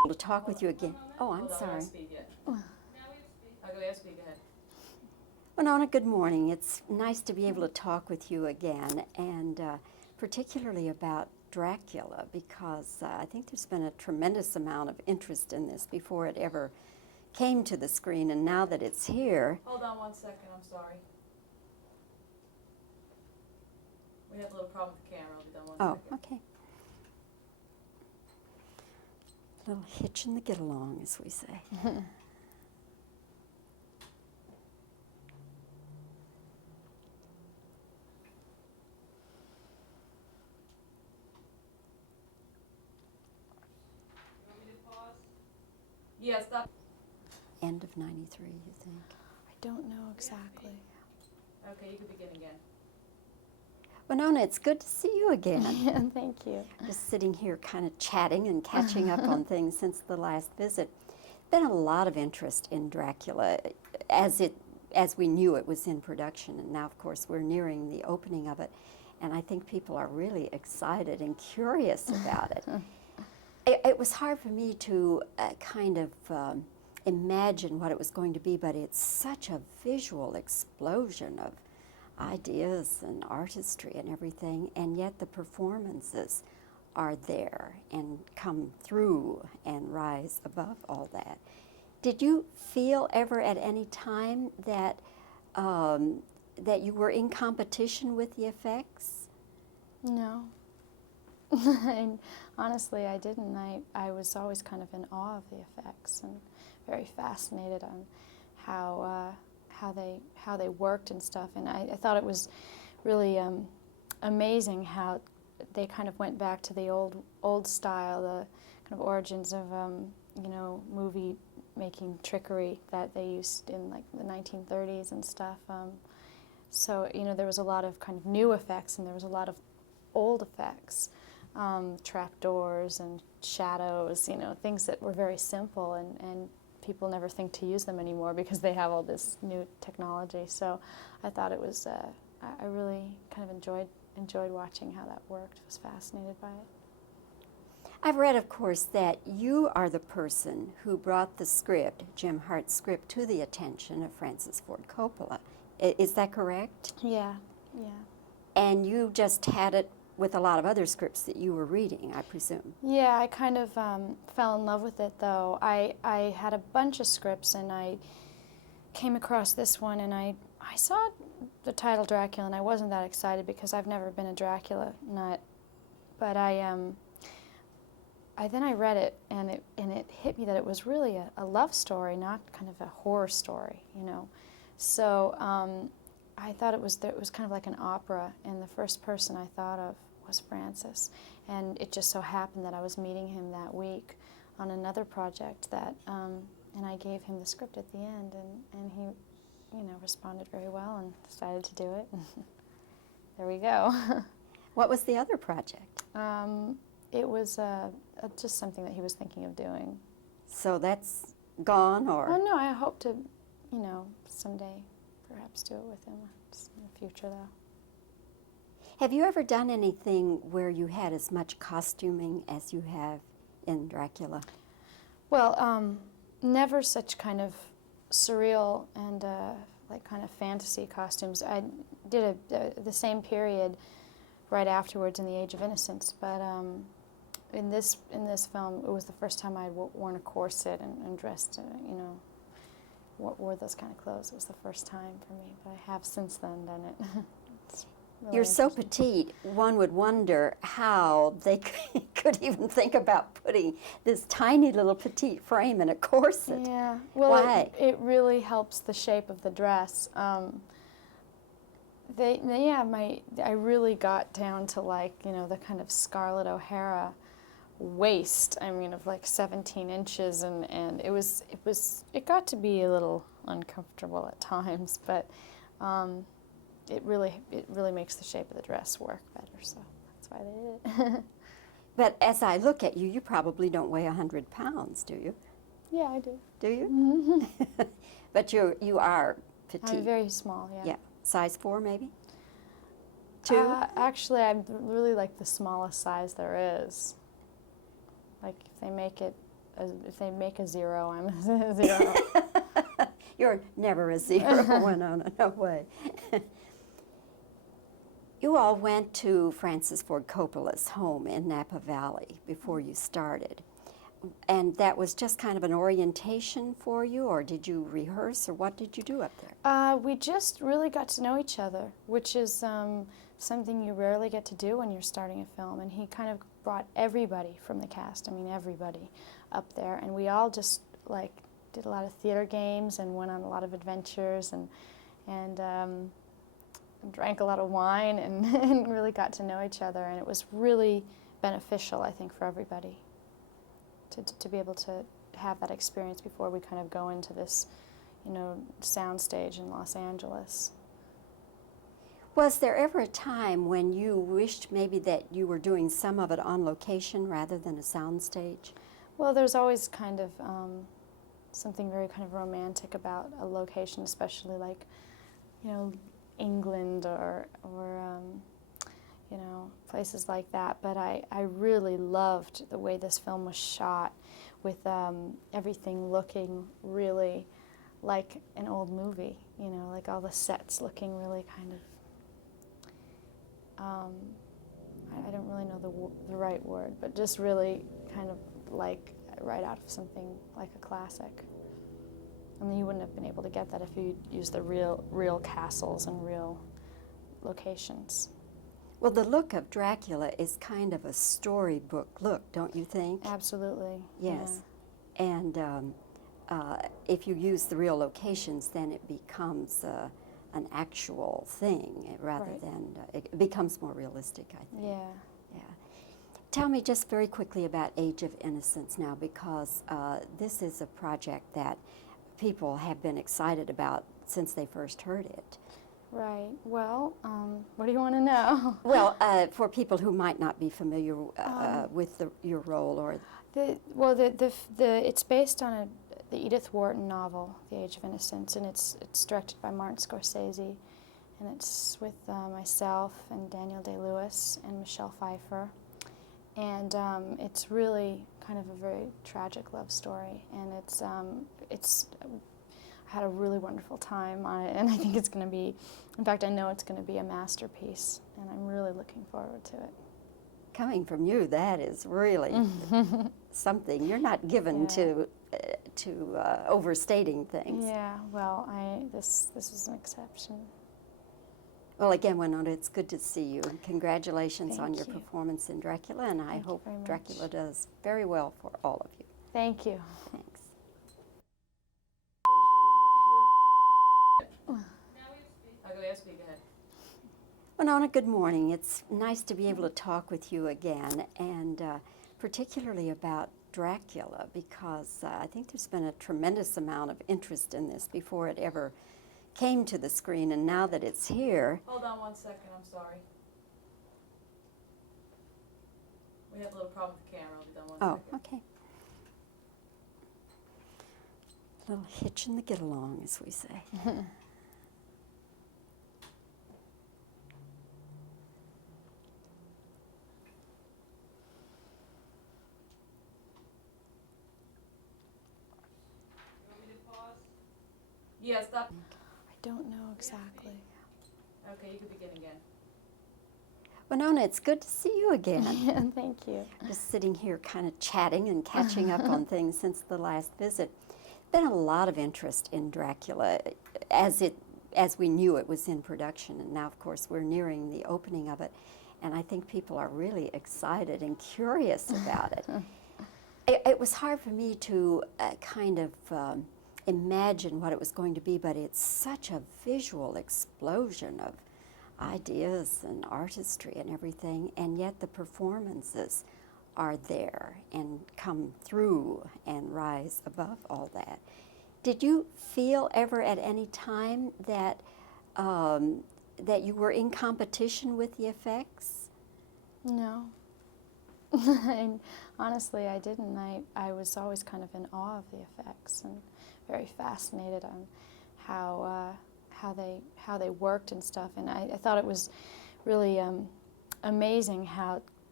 to talk with you again. Oh, I'm sorry. Okay, we have speed, go ahead. Winona, good morning. It's nice to be able to talk with you again, and particularly about Dracula, because I think there's been a tremendous amount of interest in this before it ever came to the screen, and now that it's here. Hold on 1 second, I'm sorry. We had a little problem with the camera. I'll be done 1 second. Oh, okay. A little hitch in the get-along, as we say. Yeah, stop. End of 93, you think? I don't know exactly. Okay, you can begin again. Winona, it's good to see you again. Thank you. Just sitting here kind of chatting and catching up on things since the last visit. Been a lot of interest in Dracula as we knew it was in production, and now of course we're nearing the opening of it, and I think people are really excited and curious about it. It was hard for me to kind of imagine what it was going to be, but it's such a visual explosion of ideas and artistry and everything, and yet the performances are there and come through and rise above all that. Did you feel ever at any time that that you were in competition with the effects? No. And honestly, I didn't. I was always kind of in awe of the effects and very fascinated on how they worked and stuff. And I thought it was really amazing how they kind of went back to the old style, the kind of origins of movie making trickery that they used in like the 1930s and stuff. So there was a lot of kind of new effects and there was a lot of old effects. Trapdoors and shadows, things that were very simple, and people never think to use them anymore because they have all this new technology. So I thought it was, I really kind of enjoyed watching how that worked. I was fascinated by it. I've read, of course, that you are the person who brought the script, Jim Hart's script, to the attention of Francis Ford Coppola. Is that correct? Yeah. And you just had it with a lot of other scripts that you were reading, I presume. Yeah, I kind of fell in love with it, though. I had a bunch of scripts, and I came across this one, and I saw the title Dracula, and I wasn't that excited because I've never been a Dracula nut. But then I read it, and it hit me that it was really a love story, not kind of a horror story, So I thought it was kind of like an opera, and the first person I thought of was Francis. And it just so happened that I was meeting him that week on another project and I gave him the script at the end, and he, responded very well and decided to do it. There we go. What was the other project? It was just something that he was thinking of doing. So that's gone, or? Oh, no, I hope to, someday perhaps do it with him in the future, though. Have you ever done anything where you had as much costuming as you have in Dracula? Well, never such kind of surreal and like kind of fantasy costumes. I did the same period right afterwards in the Age of Innocence, but in this film, it was the first time I'd worn a corset and dressed, wore those kind of clothes. It was the first time for me, but I have since then done it. Really You're so petite, one would wonder how they could even think about putting this tiny little petite frame in a corset. Yeah, well, why? It really helps the shape of the dress. I really got down to the kind of Scarlett O'Hara waist. I mean, of like 17 inches, and it got to be a little uncomfortable at times, but. It really makes the shape of the dress work better, so that's why they did it. But as I look at you, you probably don't weigh 100 pounds, do you? Yeah, I do. Do you? Mm-hmm. But you are petite. I'm very small, yeah. Yeah, size 4 maybe? 2? Actually, I'm really like the smallest size there is. Like if they make it if they make a zero, I'm a zero. You're never a zero, Winona, no way. You all went to Francis Ford Coppola's home in Napa Valley before you started. And that was just kind of an orientation for you, or did you rehearse, or what did you do up there? We just really got to know each other, which is something you rarely get to do when you're starting a film. And he kind of brought everybody from the cast, I mean everybody, up there. And we all just like did a lot of theater games and went on a lot of adventures and drank a lot of wine and really got to know each other. And it was really beneficial, I think, for everybody to be able to have that experience before we kind of go into this, you know, soundstage in Los Angeles. Was there ever a time when you wished maybe that you were doing some of it on location rather than a soundstage? Well, there's always kind of something very kind of romantic about a location, especially like, you know, England or you know, places like that. But I really loved the way this film was shot, with everything looking really like an old movie, you know, like all the sets looking really kind of, I don't really know the right word, but just really kind of like right out of something like a classic. I mean, you wouldn't have been able to get that if you used the real castles and real locations. Well, the look of Dracula is kind of a storybook look, don't you think? Absolutely. Yes. Yeah. And if you use the real locations, then it becomes an actual thing rather than, it becomes more realistic, I think. Yeah. Yeah. Tell me just very quickly about Age of Innocence now, because this is a project that people have been excited about since they first heard it. Right. Well, what do you want to know? Well, for people who might not be familiar with your role, or it's based on the Edith Wharton novel, The Age of Innocence, and it's directed by Martin Scorsese, and it's with myself and Daniel Day-Lewis and Michelle Pfeiffer, and it's really kind of a very tragic love story, and it's I had a really wonderful time on it, and I think it's going to be, in fact, I know it's going to be a masterpiece, and I'm really looking forward to it. Coming from you, that is really something. You're not given to overstating things. Yeah, well, this is an exception. Well, again, Winona, it's good to see you, and congratulations on your you. performance in Dracula, and I hope very much. Dracula does very well for all of you. Thank you. Thanks. Speak ahead. Winona, good morning. It's nice to be able to talk with you again, and particularly about Dracula, because I think there's been a tremendous amount of interest in this before it ever came to the screen, and now that it's here. Hold on 1 second, I'm sorry. We have a little problem with the camera. I'll be done 1 second. Oh, okay. A little hitch in the get-along, as we say. Yeah, stop. I don't know exactly. Okay, you can begin again. Winona, it's good to see you again. Thank you. Just sitting here kind of chatting and catching up on things since the last visit. Been a lot of interest in Dracula as we knew it was in production, and now of course we're nearing the opening of it, and I think people are really excited and curious about it. It was hard for me to kind of imagine what it was going to be, but it's such a visual explosion of ideas and artistry and everything, and yet the performances are there and come through and rise above all that. Did you feel ever at any time that that you were in competition with the effects? No. And honestly, I didn't. I was always kind of in awe of the effects and very fascinated on how they worked and stuff. And I thought it was really amazing how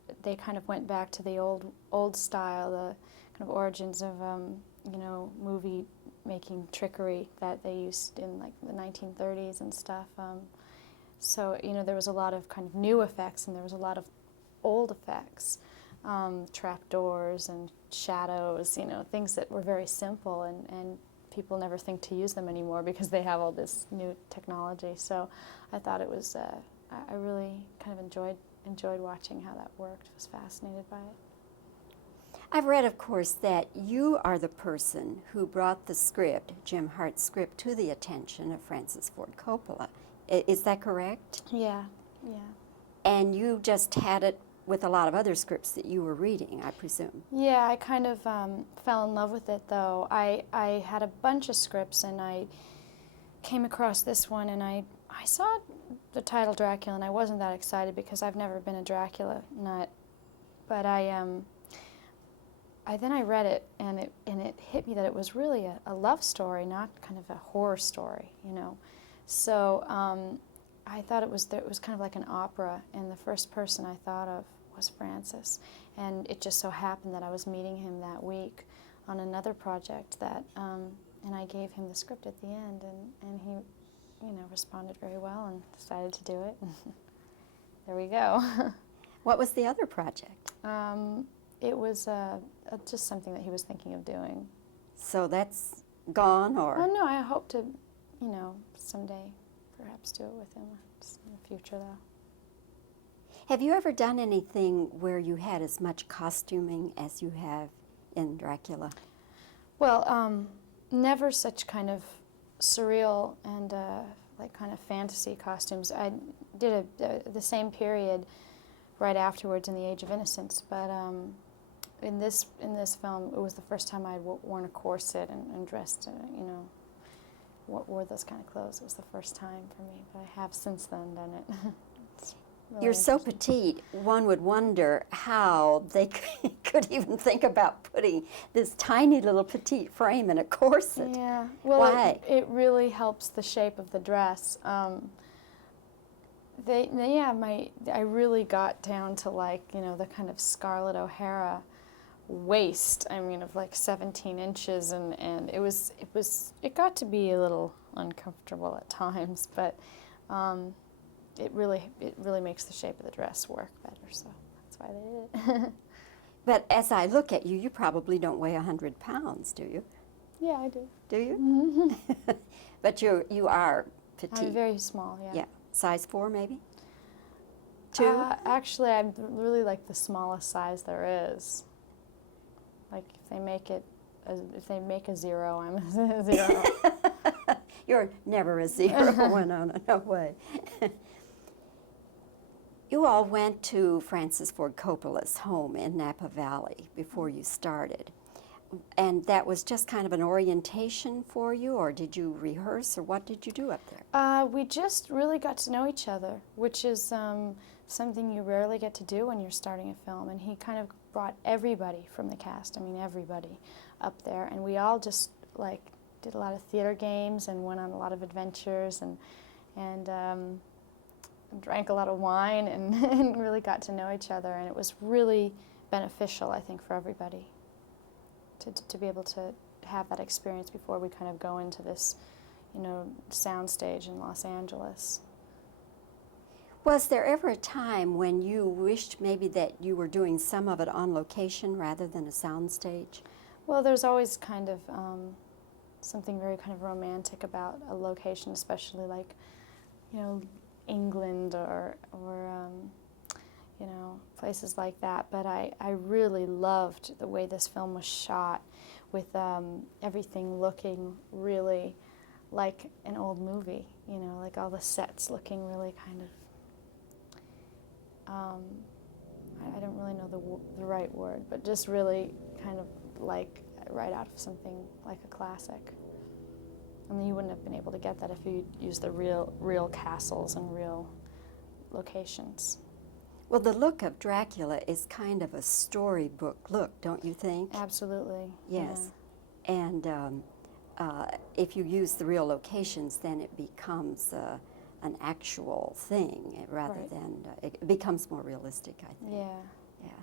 they kind of went back to the old style, the kind of origins of movie making trickery that they used in like the 1930s and stuff. So there was a lot of kind of new effects, and there was a lot of old effects, trapdoors and shadows, things that were very simple, and people never think to use them anymore because they have all this new technology. So I thought it was, I really kind of enjoyed watching how that worked. I was fascinated by it. I've read, of course, that you are the person who brought the script, Jim Hart's script, to the attention of Francis Ford Coppola. Is that correct? Yeah. And you just had it with a lot of other scripts that you were reading, I presume. Yeah, I kind of fell in love with it, though. I had a bunch of scripts, and I came across this one, and I saw the title Dracula, and I wasn't that excited because I've never been a Dracula nut. But then I read it, and it hit me that it was really a love story, not kind of a horror story, So I thought it was kind of like an opera, and the first person I thought of was Francis. And it just so happened that I was meeting him that week on another project and I gave him the script at the end, and he, responded very well and decided to do it. There we go. What was the other project? It was just something that he was thinking of doing. So that's gone, or? Oh, no, I hope to, someday perhaps do it with him in the future, though. Have you ever done anything where you had as much costuming as you have in Dracula? Well, never such kind of surreal and like kind of fantasy costumes. I did the same period right afterwards in The Age of Innocence, but in this film, it was the first time I'd worn a corset and dressed, wore those kind of clothes. It was the first time for me, but I have since then done it. Really You're so petite, one would wonder how they could even think about putting this tiny little petite frame in a corset. Yeah. Well, why? It really helps the shape of the dress. I really got down to the kind of Scarlett O'Hara waist. I mean, of like 17 inches, and it got to be a little uncomfortable at times, but it really makes the shape of the dress work better. So that's why they did it. But as I look at you, you probably don't weigh 100 pounds, do you? Yeah, I do. Do you? Mm-hmm. But you are petite. I'm very small. Yeah. Yeah, size 4 maybe. 2. Actually, I'm really like the smallest size there is. Like if they make a 0, I'm a 0. You're never a 0, Winona. No way. You all went to Francis Ford Coppola's home in Napa Valley before you started. And that was just kind of an orientation for you, or did you rehearse, or what did you do up there? We just really got to know each other, which is something you rarely get to do when you're starting a film. And he kind of brought everybody from the cast, everybody up there. And we all just did a lot of theater games and went on a lot of adventures and drank a lot of wine and really got to know each other. And it was really beneficial, I think, for everybody to be able to have that experience before we kind of go into this, soundstage in Los Angeles. Was there ever a time when you wished maybe that you were doing some of it on location rather than a soundstage? Well, there's always kind of something very kind of romantic about a location, especially England or places like that. But I really loved the way this film was shot, with everything looking really like an old movie, like all the sets looking really kind of, I don't really know the right word, but just really kind of like right out of something like a classic. I mean, you wouldn't have been able to get that if you used the real castles and real locations. Well, the look of Dracula is kind of a storybook look, don't you think? Absolutely. Yes. Yeah. And if you use the real locations, then it becomes an actual thing rather right. than, it becomes more realistic, I think. Yeah.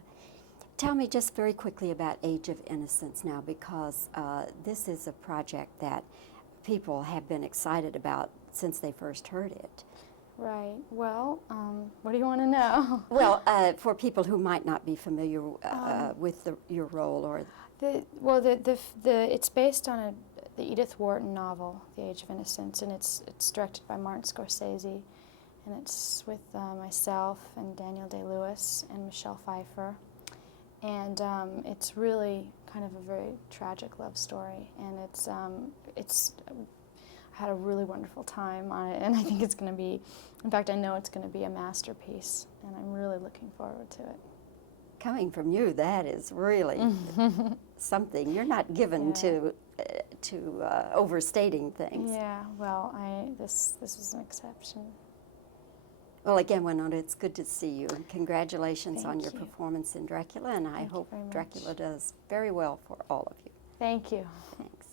Tell me just very quickly about Age of Innocence now, because this is a project that people have been excited about since they first heard it. Right. Well, what do you want to know? Well, for people who might not be familiar with your role, or it's based on the Edith Wharton novel, The Age of Innocence, and it's directed by Martin Scorsese, and it's with myself and Daniel Day-Lewis and Michelle Pfeiffer, and it's really kind of a very tragic love story, and it's I had a really wonderful time on it, and I think it's going to be, in fact, I know it's going to be a masterpiece, and I'm really looking forward to it. coming from you, that is really something. You're not given to overstating things. Yeah, well, this is an exception. Well, again, Winona, it's good to see you, and congratulations on your you. performance in Dracula, and I Thank you hope very much. Dracula does very well for all of you. Thank you. Thanks.